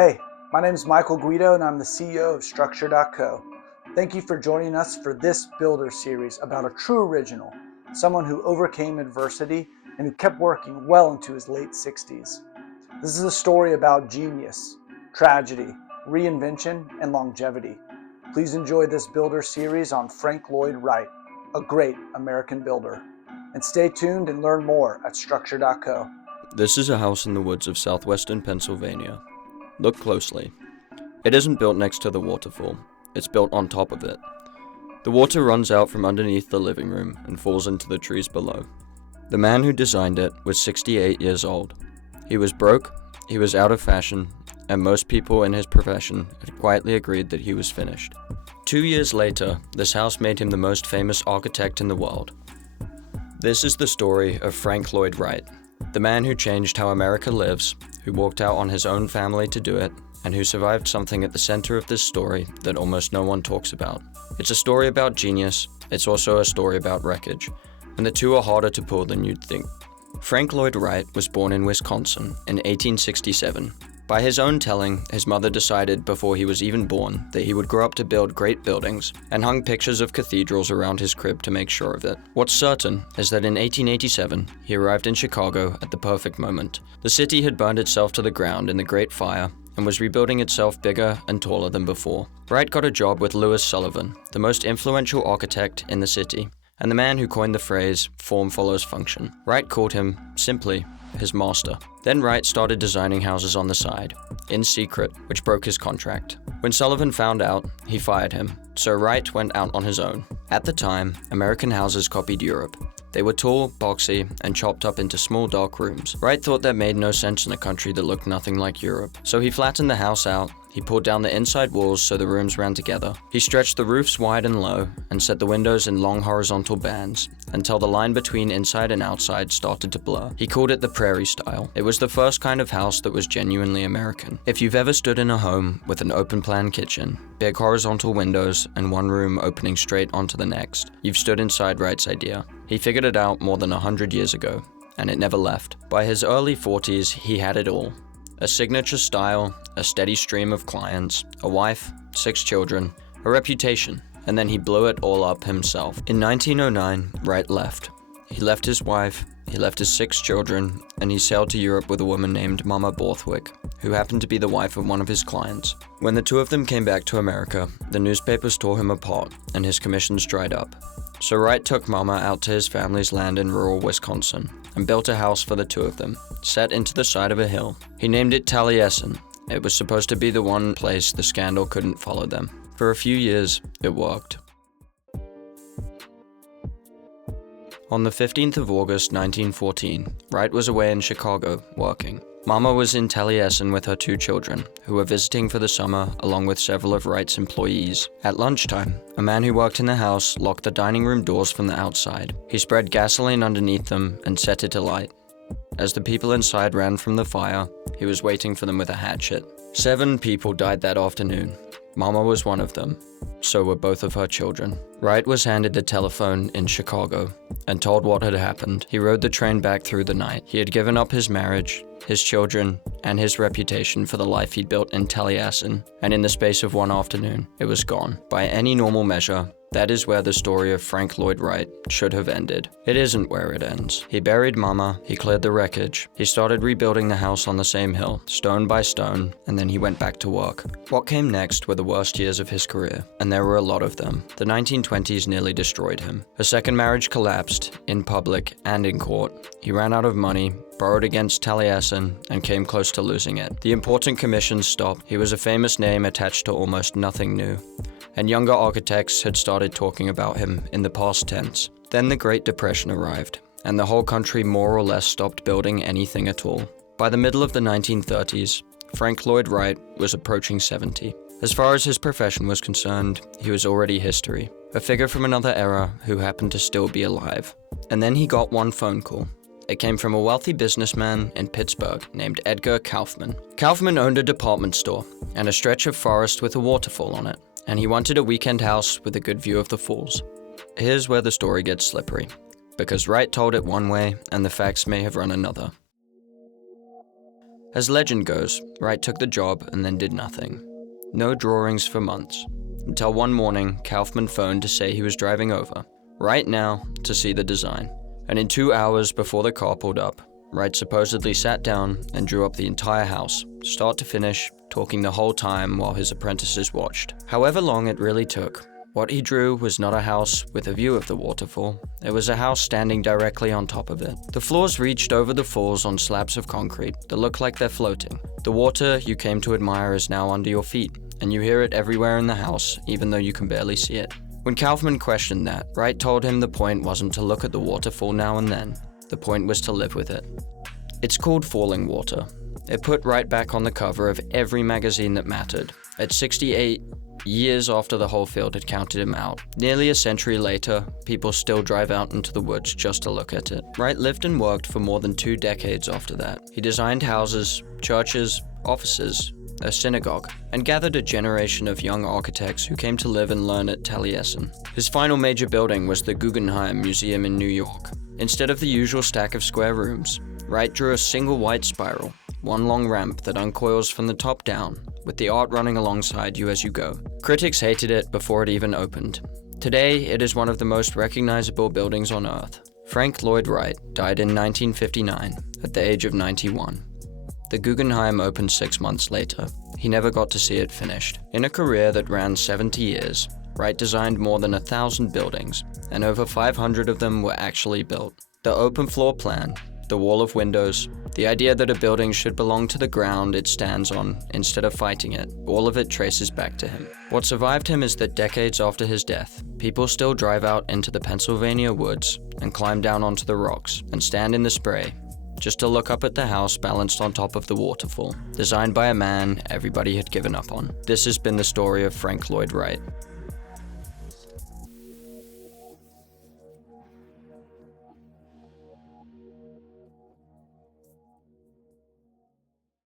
Hey, my name is Michael Guido and I'm the CEO of Structure.co. Thank you for joining us for this Builder series about a true original, someone who overcame adversity and who kept working well into his late 60s. This is a story about genius, tragedy, reinvention, and longevity. Please enjoy this Builder series on Frank Lloyd Wright, a great American builder. And stay tuned and learn more at Structure.co. This is a house in the woods of southwestern Pennsylvania. Look closely. It isn't built next to the waterfall, it's built on top of it. The water runs out from underneath the living room and falls into the trees below. The man who designed it was 68 years old. He was broke, he was out of fashion, and most people in his profession had quietly agreed that he was finished. 2 years later, this house made him the most famous architect in the world. This is the story of Frank Lloyd Wright, the man who changed how America lives, who walked out on his own family to do it, and who survived something at the center of this story that almost no one talks about. It's a story about genius, it's also a story about wreckage, and the two are harder to pull than you'd think. Frank Lloyd Wright was born in Wisconsin in 1867. By his own telling, his mother decided before he was even born that he would grow up to build great buildings, and hung pictures of cathedrals around his crib to make sure of it. What's certain is that in 1887, he arrived in Chicago at the perfect moment. The city had burned itself to the ground in the Great Fire, and was rebuilding itself bigger and taller than before. Wright got a job with Louis Sullivan, the most influential architect in the city, and the man who coined the phrase, "form follows function." Wright called him, simply, his master. Then Wright started designing houses on the side, in secret, which broke his contract. When Sullivan found out, he fired him, so Wright went out on his own. At the time, American houses copied Europe. They were tall, boxy, and chopped up into small dark rooms. Wright thought that made no sense in a country that looked nothing like Europe. So he flattened the house out, he pulled down the inside walls so the rooms ran together. He stretched the roofs wide and low, and set the windows in long horizontal bands, until the line between inside and outside started to blur. He called it the prairie style. It was the first kind of house that was genuinely American. If you've ever stood in a home with an open plan kitchen, big horizontal windows, and one room opening straight onto the next, you've stood inside Wright's idea. He figured it out more than 100 years ago, and it never left. By his early 40s, he had it all. A signature style, a steady stream of clients, a wife, 6 children, a reputation, and then he blew it all up himself. In 1909, Wright left. He left his wife, he left his 6 children, and he sailed to Europe with a woman named Mama Borthwick, who happened to be the wife of one of his clients. When the two of them came back to America, the newspapers tore him apart, and his commissions dried up. So Wright took Mama out to his family's land in rural Wisconsin and built a house for the two of them, set into the side of a hill. He named it Taliesin. It was supposed to be the one place the scandal couldn't follow them. For a few years, it worked. On the 15th of August 1914, Wright was away in Chicago, working. Mama was in Taliesin with her 2 children, who were visiting for the summer along with several of Wright's employees. At lunchtime, a man who worked in the house locked the dining room doors from the outside. He spread gasoline underneath them and set it alight. As the people inside ran from the fire, he was waiting for them with a hatchet. 7 people died that afternoon. Mama was one of them. So were both of her children. Wright was handed the telephone in Chicago and told what had happened. He rode the train back through the night. He had given up his marriage, his children, and his reputation for the life he'd built in Taliesin, and in the space of one afternoon, it was gone. By any normal measure, that is where the story of Frank Lloyd Wright should have ended. It isn't where it ends. He buried Mama, he cleared the wreckage, he started rebuilding the house on the same hill, stone by stone, and then he went back to work. What came next were the worst years of his career, and there were a lot of them. The 1920s nearly destroyed him. A second marriage collapsed, in public and in court. He ran out of money, borrowed against Taliesin, and came close to losing it. The important commissions stopped. He was a famous name attached to almost nothing new, and younger architects had started talking about him in the past tense. Then the Great Depression arrived, and the whole country more or less stopped building anything at all. By the middle of the 1930s, Frank Lloyd Wright was approaching 70. As far as his profession was concerned, he was already history, a figure from another era who happened to still be alive. And then he got one phone call. It came from a wealthy businessman in Pittsburgh named Edgar Kaufman. Kaufman owned a department store and a stretch of forest with a waterfall on it, and he wanted a weekend house with a good view of the falls. Here's where the story gets slippery, because Wright told it one way and the facts may have run another. As legend goes, Wright took the job and then did nothing. No drawings for months, until one morning Kaufman phoned to say he was driving over, right now, to see the design. And in 2 hours before the car pulled up, Wright supposedly sat down and drew up the entire house, start to finish, talking the whole time while his apprentices watched. However long it really took, what he drew was not a house with a view of the waterfall, it was a house standing directly on top of it. The floors reached over the falls on slabs of concrete that look like they're floating. The water you came to admire is now under your feet, and you hear it everywhere in the house, even though you can barely see it. When Kaufman questioned that, Wright told him the point wasn't to look at the waterfall now and then, the point was to live with it. It's called Fallingwater. It put Wright back on the cover of every magazine that mattered. At 68 years after the whole field had counted him out, nearly a century later, people still drive out into the woods just to look at it. Wright lived and worked for more than 2 decades after that. He designed houses, churches, offices, a synagogue, and gathered a generation of young architects who came to live and learn at Taliesin. His final major building was the Guggenheim Museum in New York. Instead of the usual stack of square rooms, Wright drew a single white spiral, one long ramp that uncoils from the top down, with the art running alongside you as you go. Critics hated it before it even opened. Today, it is one of the most recognizable buildings on Earth. Frank Lloyd Wright died in 1959, at the age of 91. The Guggenheim opened 6 months later. He never got to see it finished. In a career that ran 70 years, Wright designed more than 1,000 buildings, and over 500 of them were actually built. The open floor plan, the wall of windows, the idea that a building should belong to the ground it stands on instead of fighting it, all of it traces back to him. What survived him is that decades after his death, people still drive out into the Pennsylvania woods and climb down onto the rocks and stand in the spray just to look up at the house balanced on top of the waterfall, designed by a man everybody had given up on. This has been the story of Frank Lloyd Wright.